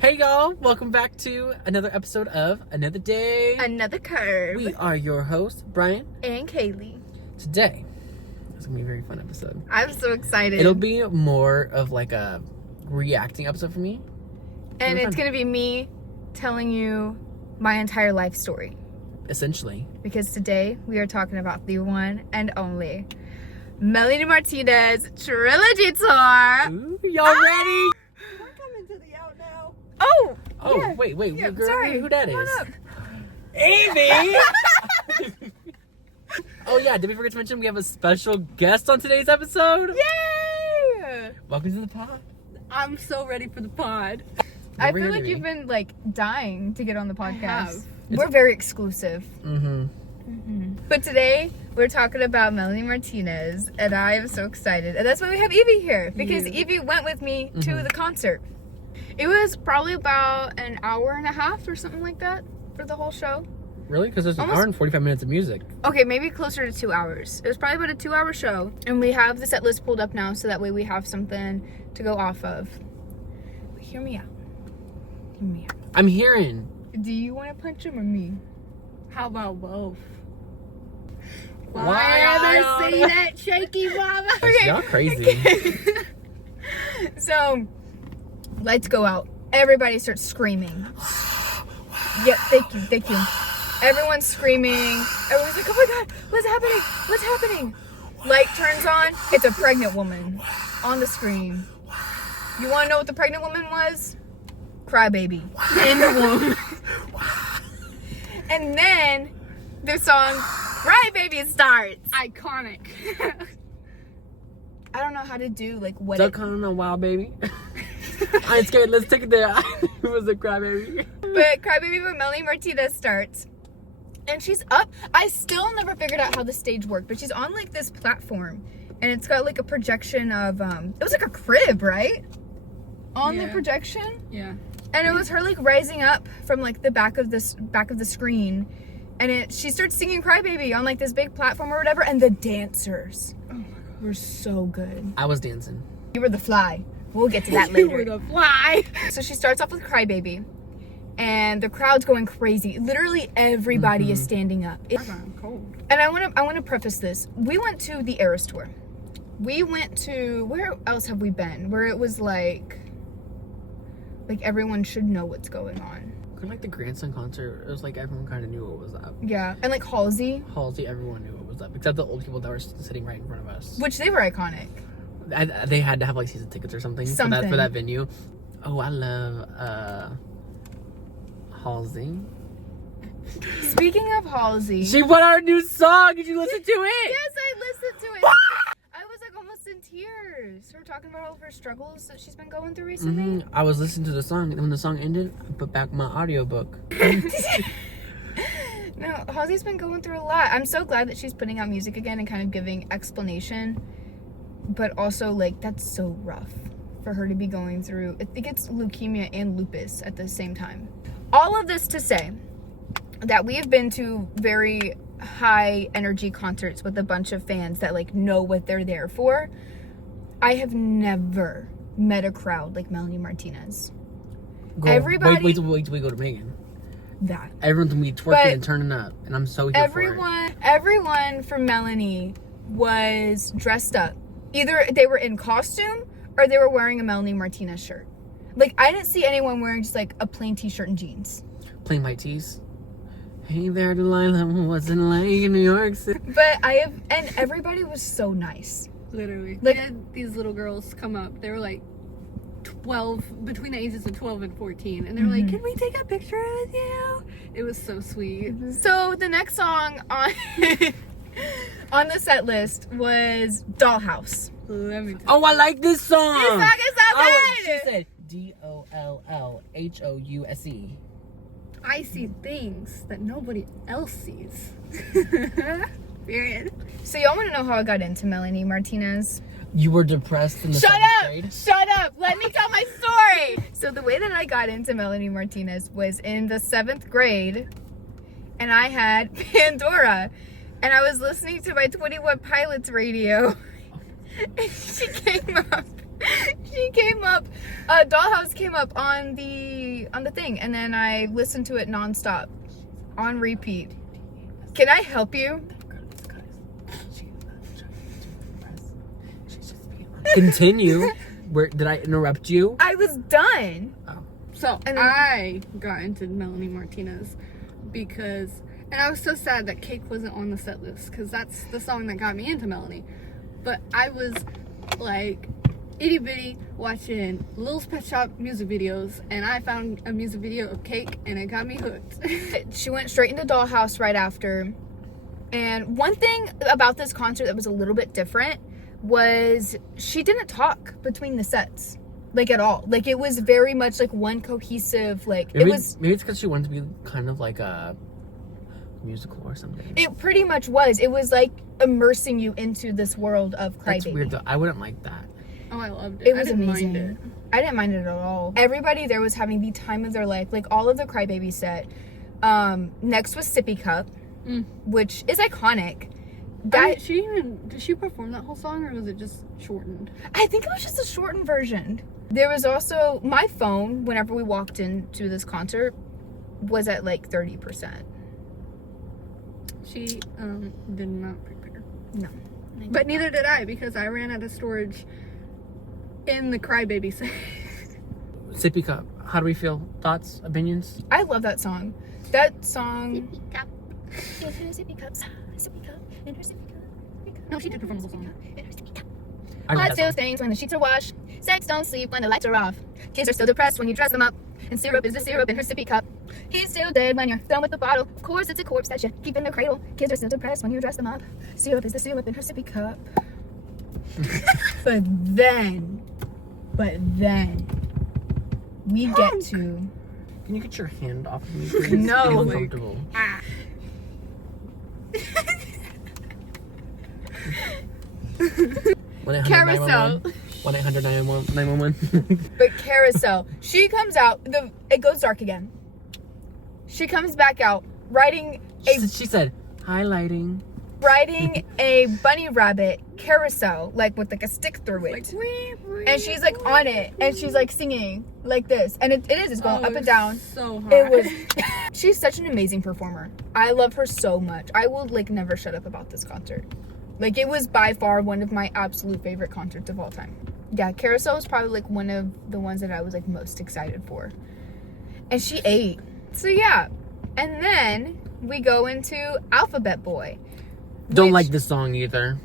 Hey y'all, welcome back to another episode of Another Day. Another curve. We are your hosts, Bryan and Kayleigh. Today, it's going to be a very fun episode. I'm so excited. It'll be more of like a reacting episode for me. And it's going to be me telling you my entire life story. Essentially. Because today we are talking about the one and only Melanie Martinez Trilogy Tour. Ooh, y'all ready? We're coming to the out now. Oh, yeah. wait, Yeah, girl, sorry. who that Come is? on up. Amy! Oh yeah, did we forget to mention we have a special guest on today's episode? Yay! Welcome to the pod. I'm so ready for the pod. I feel like you've been like dying to get on the podcast. have. We're very exclusive. Mm-hmm. But today we're talking about Melanie Martinez, and I am so excited. And that's why we have Evie here, because Evie went with me to the concert. It was probably about an hour and a half or something like that for the whole show. Really? Because there's an Almost- hour and 45 minutes of music. Okay, maybe closer to 2 hours. It was probably about a 2-hour show, and we have the set list pulled up now, so that way we have something to go off of. But hear me out. Hear me out. I'm hearing. Do you want to punch him or me? How about both? Why ever see that shaky mama? Okay. Y'all crazy. So, lights go out. Everybody starts screaming. Yep, thank you. Everyone's screaming. Everyone's like, oh my god, what's happening? What's happening? Light turns on. It's a pregnant woman on the screen. You want to know what the pregnant woman was? Crybaby. In the womb. And then the song Crybaby starts. Iconic. I don't know how to do like what Duck on a wild baby. I ain't scared. Let's take it there. It was a crybaby. But Crybaby by Melanie Martinez starts. And she's up. I still never figured out how the stage worked, but she's on like this platform. And it's got like a projection of it was like a crib, right? On the Yeah. projection. Yeah. And it was her like rising up from like the back of the screen. And she starts singing Crybaby on like this big platform or whatever. And the dancers were so good. I was dancing. You were the fly. We'll get to that You later. were the fly. So she starts off with Crybaby, and the crowd's going crazy. Literally everybody is standing up. I'm cold. And I want to preface this. We went to the Eras Tour. We went to, where else have we been? Where it was like everyone should know what's going on. Kind of like the Grandson concert. It was like everyone kind of knew what was up. Yeah, and like Halsey, Halsey, everyone knew what was up, except the old people that were sitting right in front of us. which they were iconic. They had to have like season tickets or something. For that venue. Oh, I love Halsey. Speaking of Halsey, She put out a new song. Did you listen to it? yes, I listened to it. I was like almost in tears. Her talking about all of her struggles that she's been going through recently. I was listening to the song, and when the song ended, I put back my audiobook. No, Halsey's been going through a lot. I'm so glad that she's putting out music again and kind of giving explanation. But also, like, that's so rough for her to be going through. I think it's leukemia and lupus at the same time. All of this to say that we have been to very high energy concerts with a bunch of fans that, like, know what they're there for. I have never met a crowd like Melanie Martinez. Girl, Everybody- Wait till we go to Megan. That. Everyone's gonna be twerking But and turning up, and I'm so here for it. Everyone from Melanie was dressed up. Either they were in costume or they were wearing a Melanie Martinez shirt. Like, I didn't see anyone wearing just like a plain t-shirt and jeans. Plain white tees. Hey there, Delilah. What's it like in New York City? But and everybody was so nice. Literally. Like- We had these little girls come up. They were like 12, between the ages of 12 and 14. And they're like, can we take a picture with you? It was so sweet. So the next song on on the set list was Dollhouse. Let me tell Oh, I like this song. This song is so Oh, good. she said DOLLHOUSE. I see things that nobody else sees. Period. So y'all want to know how I got into Melanie Martinez? You were depressed in the Shut seventh up! grade? Shut up! Let me tell my story! So the way that I got into Melanie Martinez was in the 7th grade, and I had Pandora, and I was listening to my 21 Pilots radio, and she came up, She came up, Dollhouse came up on the thing, and then I listened to it nonstop, on repeat. Can I help you? Continue. Did I interrupt you? I was done. Oh. So And then- I got into Melanie Martinez because, and I was so sad that Cake wasn't on the set list because that's the song that got me into Melanie. But I was like itty bitty watching Lil's Pet Shop music videos, and I found a music video of Cake, and it got me hooked. She went straight into Dollhouse right after. And one thing about this concert that was a little bit different was she didn't talk between the sets, like at all. Like it was very much like one cohesive, like Maybe, it was. Maybe it's because she wanted to be kind of like a musical or something. It pretty much was. It was like immersing you into this world of Crybaby. That's weird though. I wouldn't like that. Oh, I loved it. It was I didn't amazing. mind it. I didn't mind it at all. Everybody there was having the time of their life. Like all of the Crybaby set. Next was Sippy Cup, which is iconic. Did she perform that whole song, or was it just shortened? I think it was just a shortened version. There was also my phone. Whenever we walked into this concert, was at like 30%. She did not prepare. No, But neither did I, because I ran out of storage in the Crybaby set. Sippy Cup. How do we feel? Thoughts? Opinions? I love that song. That song. No, she did perform the whole song. I love Hot that still song. stains when the sheets are washed. Sex don't sleep when the lights are off. Kids are still depressed when you dress them up. And syrup is the syrup in her sippy cup. He's still dead when you're done with the bottle. Of course, it's a corpse that you keep in the cradle. Kids are still depressed when you dress them up. Syrup is the syrup in her sippy cup. But then, we get to. Can you get your hand off of me, please? No. I'm uncomfortable. Ah. 1-800-911. Carousel. 1-800-911. But Carousel, she comes out. It goes dark again. She comes back out riding She said, highlighting. a bunny rabbit carousel, like with like a stick through it. And she's like on it, and she's like singing like this, and it is it's going up and down. So hard. It was. She's such an amazing performer. I love her so much. I will like never shut up about this concert. Like it was by far one of my absolute favorite concerts of all time. Yeah, Carousel was probably like one of the ones that I was like most excited for. And she ate. So yeah. And then we go into Alphabet Boy. Don't like this song either.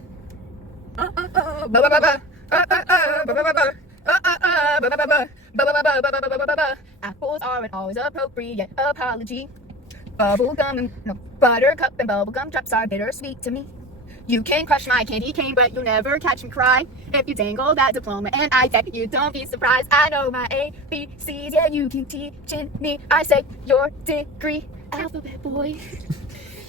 Apples aren't always appropriate apology. Bubblegum and no buttercup and bubblegum drops are bittersweet to me. You can crush my candy cane, but you'll never catch me cry. If you dangle that diploma and I take you, don't be surprised. I know my ABCs, yeah, you keep teaching me. I say your degree, Alphabet Boy.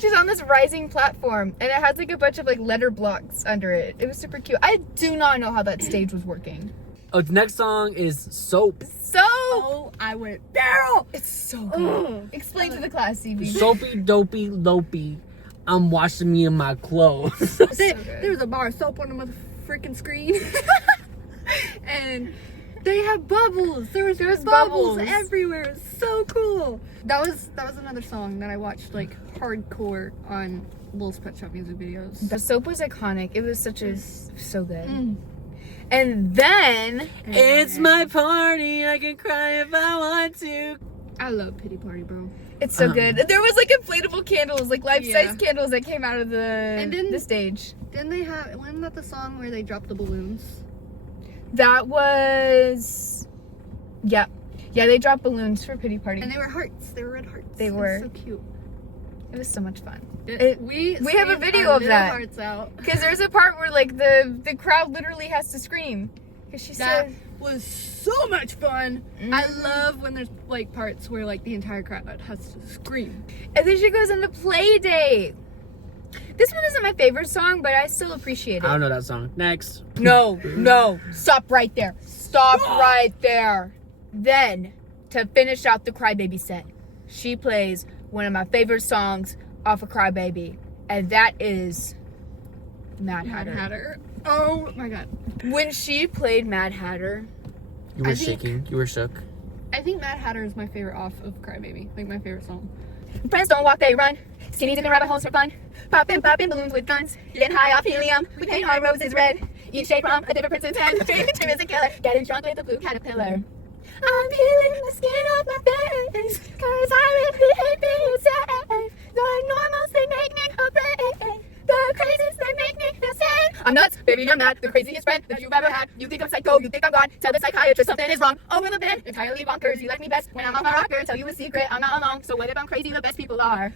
She's on this rising platform, and it has like a bunch of like letter blocks under it. It was super cute. I do not know how that stage was working. Oh, the next song is Soap. So Oh, I went Daryl. it's so good. Explain to the class, CB. Soapy, dopey, lopey. I'm washing me in my clothes. There was a bar of soap on the freaking screen. And they have bubbles. There was bubbles everywhere. It was so cool. That was another song that I watched like hardcore on Lil's Pet Shop music videos. The Soap was iconic. It was so good. And then It's my party. I can cry if I want to. I love Pity Party, bro. it's so good. There was like inflatable candles, like life-size candles that came out of the stage. Didn't they have? Wasn't that the song where they dropped the balloons? That was, yeah, they dropped balloons for Pity Party. And they were hearts. They were red hearts. They It was were. so cute. It was so much fun. We have a screamed video our of little that. Hearts out. Because there's a part where like the crowd literally has to scream. Because she That said, was so much fun. I love when there's like parts where like the entire crowd has to scream. and then she goes into Play Date. This one isn't my favorite song, but I still appreciate it. I don't know that song. Next. No. Stop right there. Stop right there. Then, to finish out the Crybaby set, she plays one of my favorite songs off of Crybaby, and that is Mad Hatter. Oh my god. When she played Mad Hatter, You were shaking. You were shook. I think Mad Hatter is my favorite off of Crybaby. Like my favorite song. friends don't walk, they run. Skinny dipping rabbit holes for fun. Popping balloons with guns. Getting high off helium. We paint our roses red. Each shade from a different prince's head. Dream is a killer. Getting drunk with a blue caterpillar. I'm peeling the skin off my face, cause I really hate being safe. The normals, they make me afraid. The crazies, they make me feel safe. I'm nuts, baby, I'm not the craziest friend that you've ever had. You think I'm psycho, you think I'm gone. Tell the psychiatrist something is wrong. Over the bed, entirely bonkers. You like me best when I'm on my rocker. Tell you a secret, I'm not alone. So what if I'm crazy? The best people are.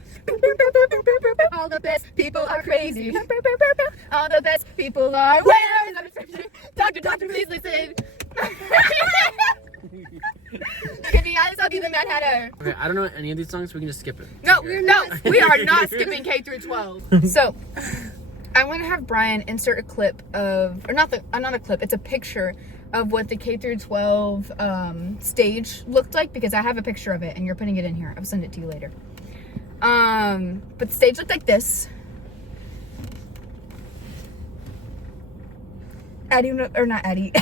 All the best people are crazy. All the best people are. Where is my prescription? Doctor, please listen. To be honest, I'll be the Mad Hatter. Okay, I don't know any of these songs, so we can just skip it. No, we are not skipping K through 12. So, I want to have Bryan insert a clip of, or not a clip, it's a picture of what the K through 12 stage looked like, because I have a picture of it and you're putting it in here. I'll send it to you later. But the stage looked like this. Addie, or not Addie.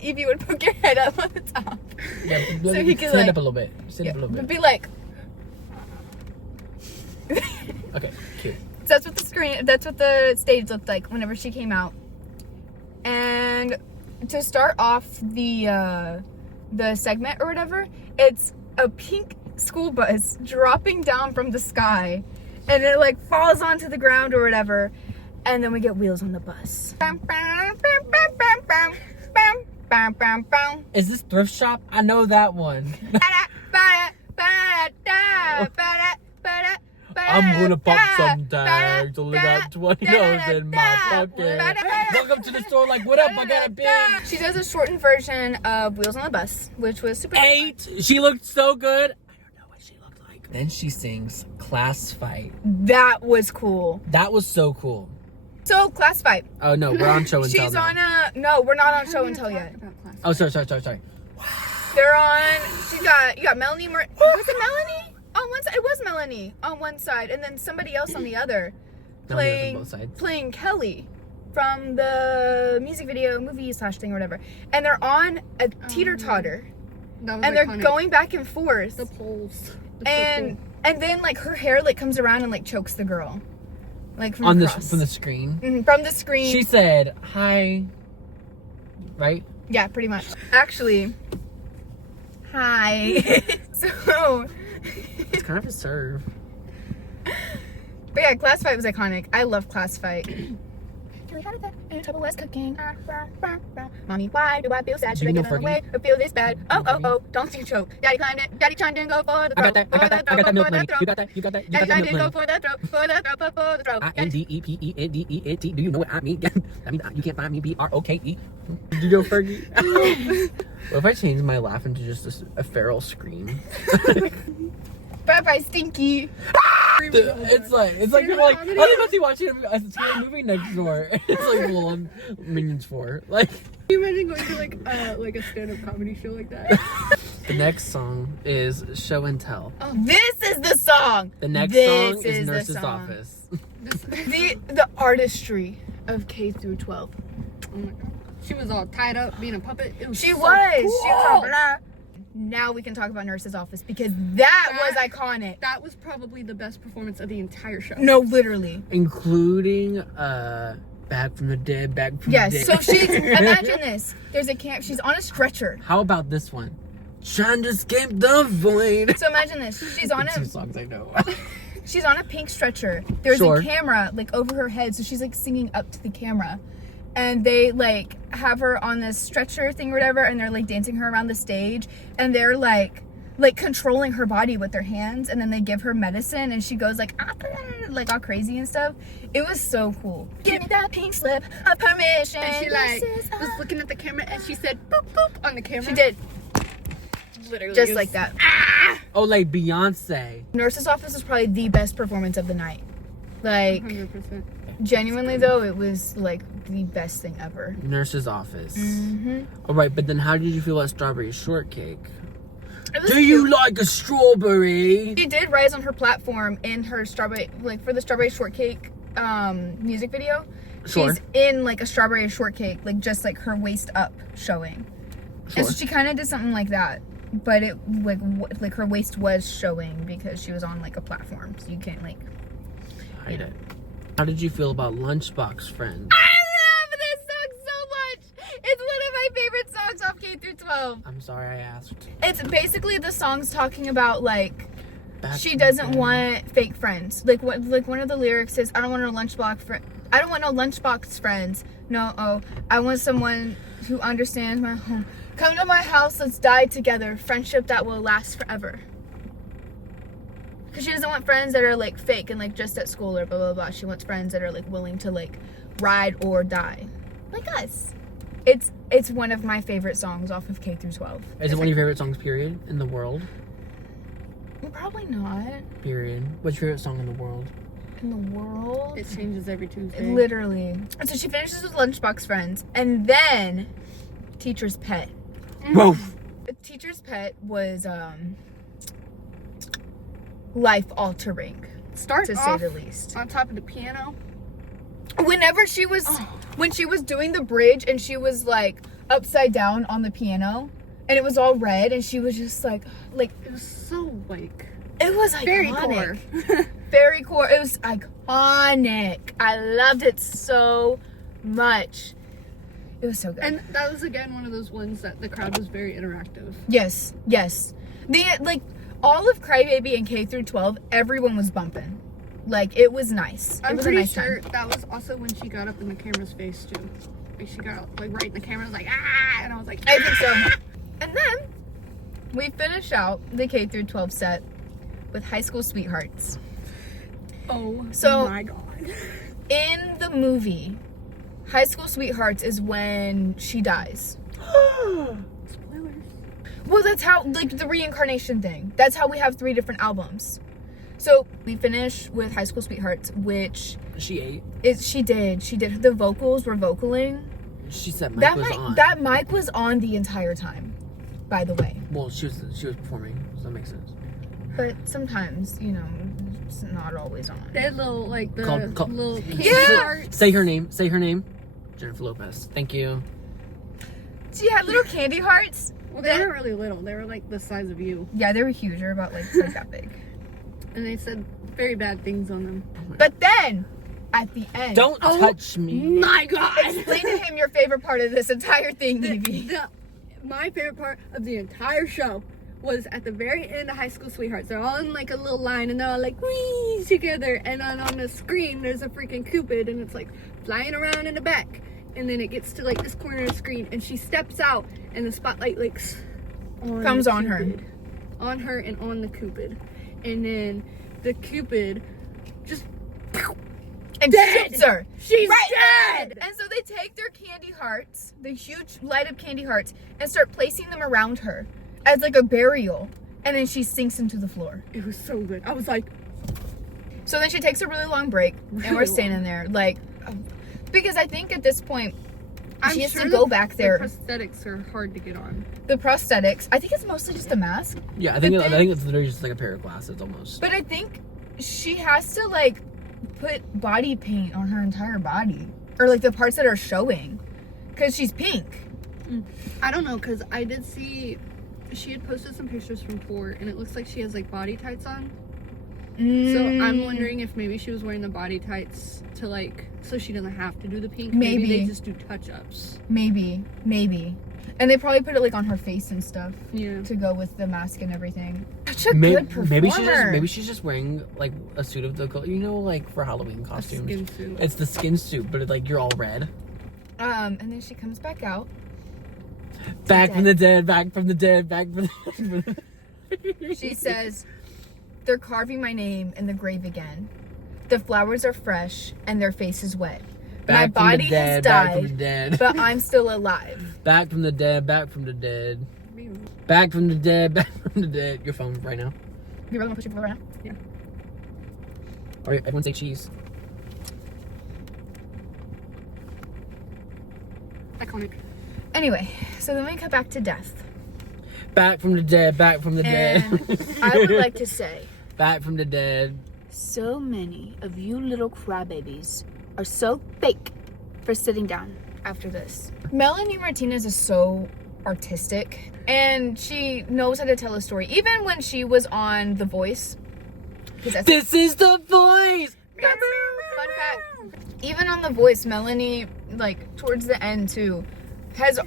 Evie would poke your head up on the top. Yeah, so he could stand up a little bit. Stand up a little But bit. be like. Okay, cute. So that's what the stage looked like whenever she came out. And to start off the segment or whatever, it's a pink school bus dropping down from the sky, and it like falls onto the ground or whatever, and then we get wheels on the bus. Is this thrift shop? I know that one. I'm gonna pop some tags. Only got $20 in my pocket. Welcome to the store. Like, what up? I got a big. She does a shortened version of Wheels on the Bus, which was super 8. fun. She looked so good. I don't know what she looked like. Then she sings Class Fight. That was cool. That was so cool. So, Class Fight. Oh no, we're on show and tell She's now. on no, we're not on show and tell yet. Oh, sorry. They're on. You got Melanie. Was it Melanie? On one side, it was Melanie on one side, and then somebody else on the other, Melanie was on both sides. playing Kayleigh from the music video movie / thing or whatever. And they're on a teeter totter, and they're going back and forth. The poles. And then like her hair like comes around and like chokes the girl, like from On across. from the screen. Mhm, from the screen. She said hi. Right? Yeah, pretty much. Actually, hi. So. It's kind of a serve. But yeah, Class Fight was iconic. I love Class Fight. We had a bed and trouble was cooking. Mommy, why do I feel sad? Should I give it away or feel this bad? Oh, don't you choke. Daddy climbed it. Daddy chimed in, go for the throat. I got that milk money. You got that Daddy milk go money. for the throat, for the throat. INDEPENDENT. Do you know what I mean? I mean, you can't find me. BROKE. Did you go, Fergie? What if I change my laugh into just a feral scream? Bye, Stinky. It's like people like, oh, they must be watching a scary movie next door. It's like little Minions 4. Like, Can you imagine going to like a stand-up comedy show like that? the next song is Show and Tell. Oh, this is the song. The next This song is the Nurse's song. Office. The artistry of K through 12. Oh my god. She was all tied up, being a puppet. It was She so was. Cool. She was all blah. Now we can talk about Nurse's Office because that was iconic. That was probably the best performance of the entire show. No, literally. Including Back from the Dead, Back from the Yes. Dead. So she's imagine this. There's a camp. She's on a stretcher. How about this one? Trying to escape the void. So imagine this. She's on Two a songs I know. she's on a pink stretcher. There's Sure. a camera like over her head, so she's like singing up to the camera. And they like have her on this stretcher thing or whatever, and they're like dancing her around the stage, and they're like controlling her body with their hands, and then they give her medicine, and she goes like all crazy and stuff. It was so cool. Give me that pink slip of permission. And she was looking at the camera and she said boop boop on the camera. She did. Literally. Just like that. Oh, like Beyonce. Nurse's Office was probably the best performance of the night. Like 100%. genuinely though, it was like the best thing ever. Nurse's Office. Mm-hmm. All right, but then how did you feel about Strawberry Shortcake? It was Do you like a strawberry? She did rise on her platform in her strawberry, like for the Strawberry Shortcake music video, Sure. She's in like a strawberry shortcake, like just like her waist up showing. Sure. And so she kind of did something like that, but it like her waist was showing because she was on like a platform, so you can't like Hide it. How did you feel about Lunchbox Friends? I love this song so much. It's one of my favorite songs off K through 12. I'm sorry I asked. It's basically the song's talking about like Back she from doesn't then. want fake friends. Like what? Like one of the lyrics is, "I don't want no lunchbox friend. I don't want no lunchbox friends. No, I want someone who understands my home. Come to my house. Let's die together. Friendship that will last forever." Because she doesn't want friends that are like fake and like just at school or blah blah blah. She wants friends that are like willing to like ride or die, like us. It's one of my favorite songs off of K through 12. Is it one of your favorite songs, period, in the world? Probably not. Period. What's your favorite song in the world? In the world? It changes every Tuesday. Literally. So she finishes with Lunchbox Friends, and then Teacher's Pet. Whoa. Teacher's Pet was life altering, Start to say off the least. on top of the piano. Whenever she was when she was doing the bridge and she was like upside down on the piano and it was all red and she was just like It was so like it was very iconic. core. Very core. It was iconic. I loved it so much. It was so good. And that was again one of those ones that the crowd was very interactive. Yes. The like all of Crybaby and K through 12, everyone was bumping. Like it was nice. It I'm was pretty a nice sure time. that was also when she got up in the camera's face too. Like she got like right in the camera, and was like ah, and I was like I think so. And then we finish out the K through 12 set with High School Sweethearts. oh So- my god. In the movie, High School Sweethearts is when she dies. Spoilers. Well, that's how, like, the reincarnation thing. That's how we have 3 different albums. So we finish with High School Sweethearts, which She ate. she did. The vocals were vocaling. She said mic was on. That mic was on the entire time, by the way. Well, she was performing, so that makes sense. But sometimes, you know, it's not always on. They had little like the Call- little candy Yeah! hearts. Say her name. Say her name. Jennifer Lopez. Thank you. She had little candy hearts. Well, they weren't really little. They were like the size of you, Yeah, they were huge. They were about like that big. and they said very bad things on them. But then, at the end, Don't touch me. My God! explain to him your favorite part of this entire thing, baby. My favorite part of the entire show was at the very end of High School Sweethearts. They're all in like a little line and they're all like wee together, and then on the screen there's a freaking Cupid and it's like flying around in the back, and then it gets to like this corner of the screen and she steps out and the spotlight like Comes the on her. Cupid. On her and on the Cupid, and then the Cupid just And Dead! shoots her. she's Right. dead. And so they take their candy hearts, the huge light up candy hearts, and start placing them around her as like a burial. And then she sinks into the floor. It was so good. I was like, So then she takes a really long break, and we're Really standing long. there like, because I think at this point I'm she has sure to go back there. The prosthetics are hard to get on. The prosthetics, I think it's mostly just a mask. Yeah, I think But then- I think it's literally just like a pair of glasses almost. But I think she has to like put body paint on her entire body, or like the parts that are showing, because she's pink. I don't know, because I did see she had posted some pictures from tour, and it looks like she has like body tights on. So I'm wondering if maybe she was wearing the body tights to like, so she doesn't have to do the pink. Maybe. they just do touch-ups. Maybe, and they probably put it like on her face and stuff Yeah. to go with the mask and everything. Such a good performer. Maybe she's just wearing like a suit of the color, you know, like for Halloween A costumes. skin suit. It's the skin suit, but like you're all red. And then she comes back out. Back from the dead. Back from the dead. Back from the. She says, "They're carving my name in the grave again. The flowers are fresh and their face is wet. My Back from the body dead, has back from the died, dead. but I'm still alive." Back from the dead. Back from the dead. Back from the dead. Back from the dead. Your phone right now. You really want to push your phone around? Yeah. All right, everyone say cheese. Iconic. Anyway, so then we cut back to death. Back from the dead. Back from the dead. And I would like to say, Back from the dead. so many of you little crybabies are so fake for sitting down after this. Melanie Martinez is so artistic, and she knows how to tell a story. Even when she was on The Voice. This is The Voice! That's fun fact. Even on The Voice, Melanie, like, towards the end, too, has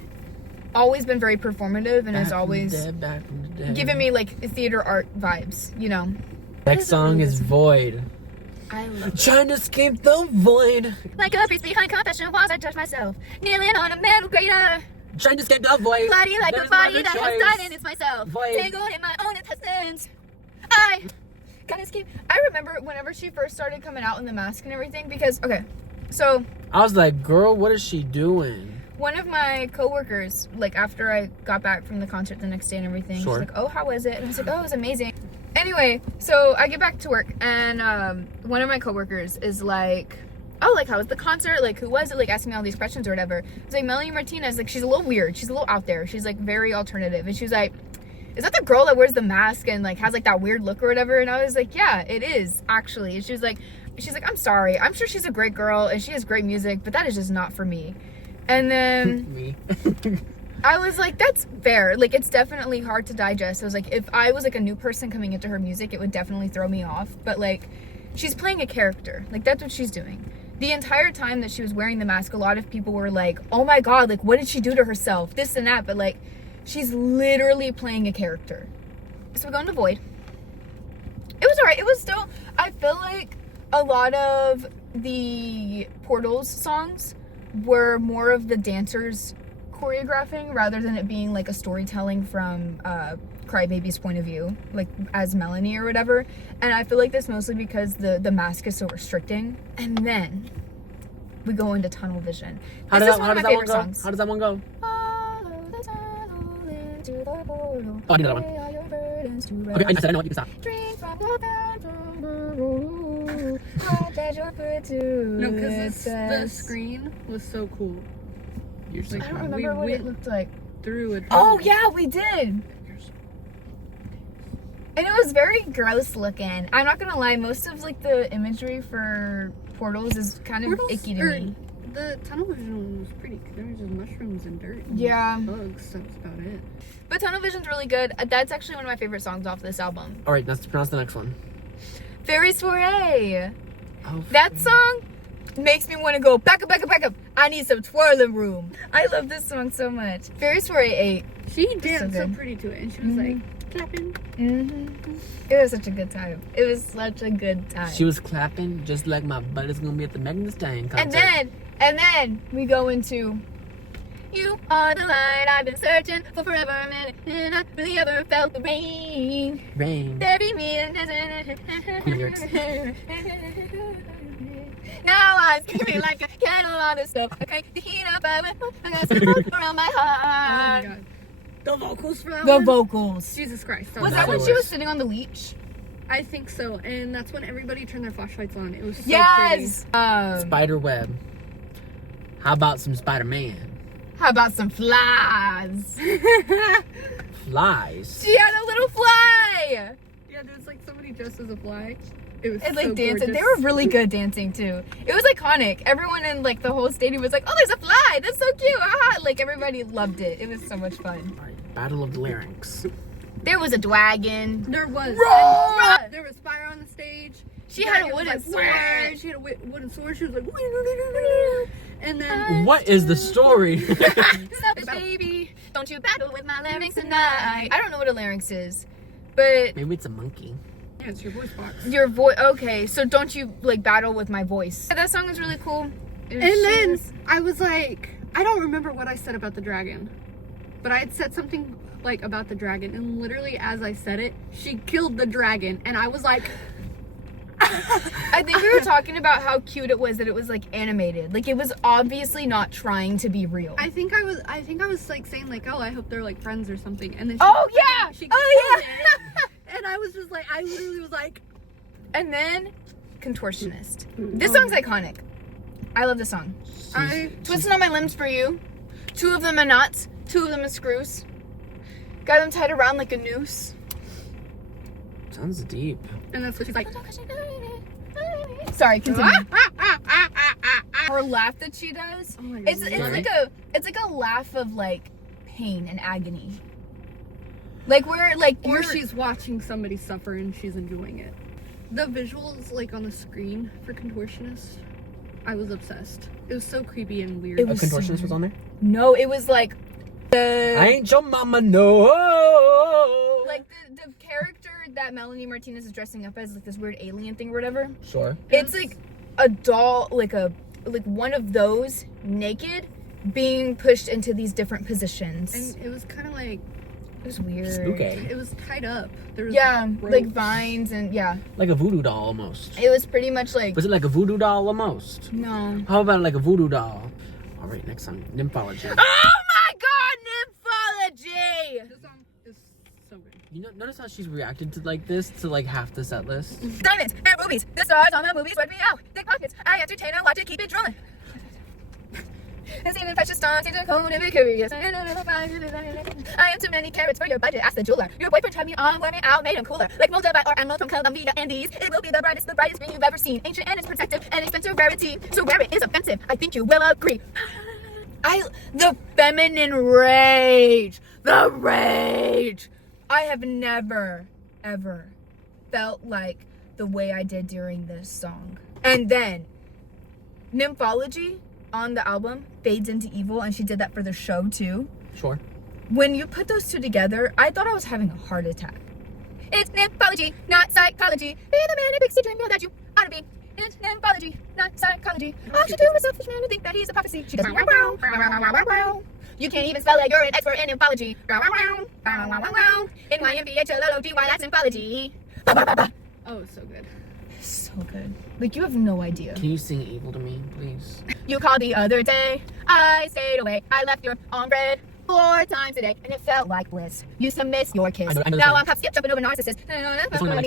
always been very performative and has always given me, like, theater art vibes, you know? Next song is Void. I love it. Trying to escape the void. Like a priest behind confession walls, I judge myself. Kneeling on a metal grater. Trying to escape the void. Body like There's a body no that choice. has died, and it's myself. Void. Tangled in my own intestines. I gotta escape. I remember whenever she first started coming out in the mask and everything, because, okay, so I was like, girl, what is she doing? one of my coworkers, like, after I got back from the concert the next day and everything, she's like, oh, how was it? And I was like, oh, it was amazing. Anyway, so I get back to work, and one of my coworkers is like, oh, like, how was the concert? Like, who was it? Like, asking me all these questions or whatever. It's like, Melanie Martinez, like, she's a little weird. She's a little out there. She's, like, very alternative. And she was like, is that the girl that wears the mask and, like, has, like, that weird look or whatever? And I was like, yeah, it is, actually. And she's like, I'm sorry. I'm sure she's a great girl, and she has great music, but that is just not for me. And then Me. I was like, that's fair. Like, it's definitely hard to digest. I was like, if I was, like, a new person coming into her music, it would definitely throw me off. But, like, she's playing a character. Like, that's what she's doing. The entire time that she was wearing the mask, a lot of people were like, oh my god, like, what did she do to herself? This and that. But, like, she's literally playing a character. So we go into Void. It was alright. It was still, I feel like a lot of the Portals songs were more of the dancers choreographing rather than it being like a storytelling from Crybaby's point of view, like as Melanie or whatever. And I feel like this mostly because the mask is so restricting. And then we go into Tunnel Vision. How This does is one that of my one favorite go? songs. How does that one go? Follow the tunnel into the portal. Oh, I know that one. Lay all your burdens to Okay, I rest. said I know what you can stop. Drink from the fountain. Watch as your foot to No, because its the rest. screen was so cool. You're so Like, I don't cool. remember what we it looked like. Through it. Oh yeah, we did. And it was very gross looking. I'm not gonna lie, most of like the imagery for Portals is kind of icky to me. The tunnel vision one was pretty. There was just mushrooms and dirt. And Yeah. bugs. That's about it. But Tunnel Vision's really good. That's actually one of my favorite songs off this album. Alright, let's pronounce the next one. Fairy Soiree. Oh, That song makes me want to go back up, back up, back up. I need some twirling room. I love this song so much. Fairy Soiree 8. She danced so good. pretty to it, and she was like clapping. Mm-hmm. It was such a good time. It was such a good time. She was clapping just like my butt is gonna be at the Megan Thee Stallion concert. And then we go into you are the light I've been searching for forever, and I really ever felt the rain. Rain. Bury me in Queen lyrics. Now I'm screaming like a kettle on the stove. I crank the heat up, I got some smoke around my Oh my heart. god. The vocals for that The one. vocals. Jesus Christ. Was that when she was sitting on the leech? I think so, and that's when everybody turned their flashlights on. It was so Yes. Spider web. How about some Spider-Man? How about some flies? pretty. Flies. She had a little fly. Yeah, there was like somebody dressed as a fly. It was And so like dancing. gorgeous. They were really good dancing too. It was iconic. Everyone in like the whole stadium was like, oh, there's a fly. That's so cute. Ah. Like everybody loved it. It was so much fun. Alright, Battle of the Larynx. There was a dragon. There was. Roar! And there was fire on the stage. She had a Dragon was, wooden like, sword. She had a wooden sword. She was like, and then What is the story? Selfish baby, don't you battle with my larynx tonight. I don't know what a larynx is, but Maybe it's a monkey. yeah, it's your voice box. your voice. Okay, so don't you like battle with my voice? That song is really cool. And then I was like, I don't remember what I said about the dragon, but I had said something like about the dragon, and literally as I said it, she killed the dragon, and I was like, I think we were talking about how cute it was that it was like animated. Like it was obviously not trying to be real. I think I was like saying like, oh, I hope they're like friends or something, and then she, Oh yeah! she Oh killed yeah! it. And I was just like, I literally was like, And then Contortionist. This song's iconic. I love this song. Twisting on my limbs for you. 2 of them are knots. 2 of them are screws. Got them tied around like a noose. Sounds deep. and that's what she's like. Sorry, continue. her laugh that she does. Oh my God. It's like a laugh of like pain and agony. Like we're like Or she's watching somebody suffer and she's enjoying it. The visuals like on the screen for Contortionist, I was obsessed. It was so creepy and weird. It A was Contortionist was on there? No, it was like I ain't your mama, no. like the character that Melanie Martinez is dressing up as, like this weird alien thing or whatever. Sure. It's like a doll, like one of those naked being pushed into these different positions. And it was kind of like, It was weird. Spooky. it was tied up. There was Like ropes. vines and yeah. Like a voodoo doll almost. It was pretty much like Was it like a voodoo doll almost? no. How about like a voodoo doll? All right, next song, Nymphology. Oh my God, Nymphology! This song is so good. You know, notice how she's reacted to like this to like half the set list. Diamonds and rubies, the stars on the movies sweat me out. Thick pockets, I entertain and watch it, keep it drawing. And seeing precious stones, seems a cone of it curious. I am too many carrots for your budget, ask the jeweler. Your boyfriend tried me on, wore me out, made him cooler. Like Moldova or emerald from Colombia and these. It will be the brightest ring you've ever seen. Ancient and it's protective and expensive rarity. So rare it is offensive, I think you will agree. The feminine rage. The rage. I have never, ever felt like the way I did during this song. And then, Nymphology on the album fades into evil, and she did that for the show too. Sure. When you put those two together, I thought I was having a heart attack. It's nymphology, not psychology. Be the man who makes you dream that you ought to be. It's nymphology, not psychology. All she do is selfish man who think that he's a prophecy. She doesn't. You can't even spell it. You're an expert in nymphology. N-Y-M-P-H-L-O-G-Y, that's nymphology. Oh, it's so good. So good. Like, you have no idea. Can you sing Evil to me, please? You called the other day, I stayed away. I left your on bread 4 times a day, and it felt like bliss. Used to miss your kiss. I know Now this I'm cop skip jumping over narcissists. one I like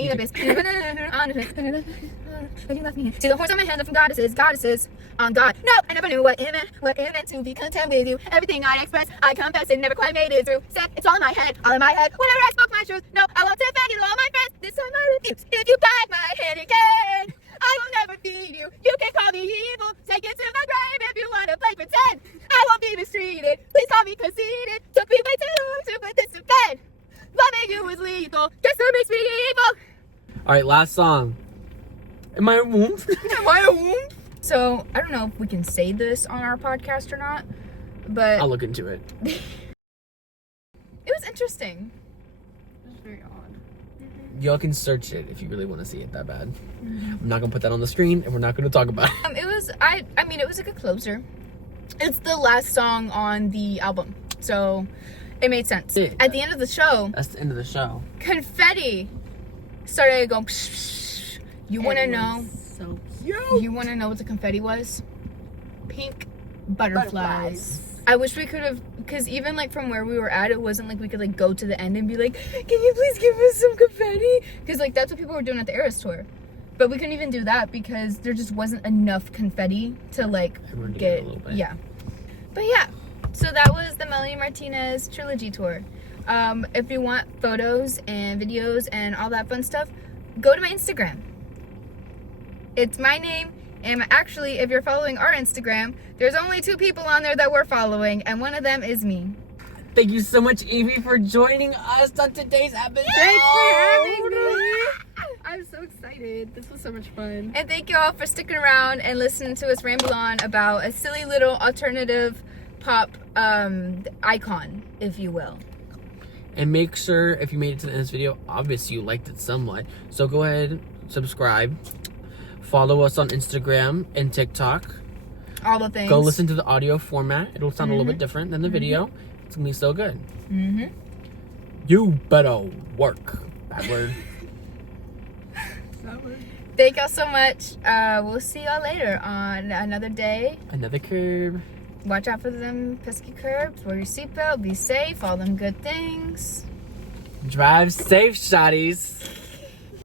See the horse on my hand, I'm from goddesses on God. No, I never knew what it meant to be content with you. Everything I expressed, I confess it never quite made it through. Said it's all in my head, all in my head. Whenever I spoke my truth, no, I won't defend it, all my friends. This time I refuse. If you bite my hand again, I will never feed you. You can call me evil, take it to my grave if you want to play pretend. I won't be mistreated, please call me conceited. Took me way too long to put this to bed. Loving you was lethal, guess that makes me evil. All right, last song. Am I a womb? Am I a womb? So, I don't know if we can say this on our podcast or not, but I'll look into it. it was interesting. It was very odd. Y'all can search it if you really want to see it that bad. I'm not gonna put that on the screen, and we're not gonna talk about it. It was, I mean, it was a good closer. It's the last song on the album, so it made sense. Yeah. At the end of the show, That's the end of the show. confetti started going. Psh, psh, psh. You want to know? So You want to know what the confetti was? Pink butterflies. I wish we could have, because even like from where we were at, it wasn't like we could like go to the end and be like, can you please give us some confetti? Because like that's what people were doing at the Eras tour. But we couldn't even do that because there just wasn't enough confetti to like Everyone did get, it a little bit. yeah. But yeah, so that was the Melanie Martinez Trilogy Tour. If you want photos and videos and all that fun stuff, go to my Instagram. It's my name, and actually, if you're following our Instagram, there's only 2 people on there that we're following, and one of them is me. Thank you so much, Evie, for joining us on today's episode. thanks for having me. I'm so excited. This was so much fun. And thank you all for sticking around and listening to us ramble on about a silly little alternative pop icon, if you will. And make sure, if you made it to the end of this video, obviously you liked it somewhat. So go ahead, subscribe. Follow us on Instagram and TikTok. All the things. Go listen to the audio format. It'll sound a little bit different than the video. It's gonna be so good. Mm-hmm. You better work. Bad word. Thank y'all so much. We'll see y'all later on another day. Another curve. Watch out for them pesky curbs. Wear your seatbelt. Be safe. All them good things. Drive safe, shotties.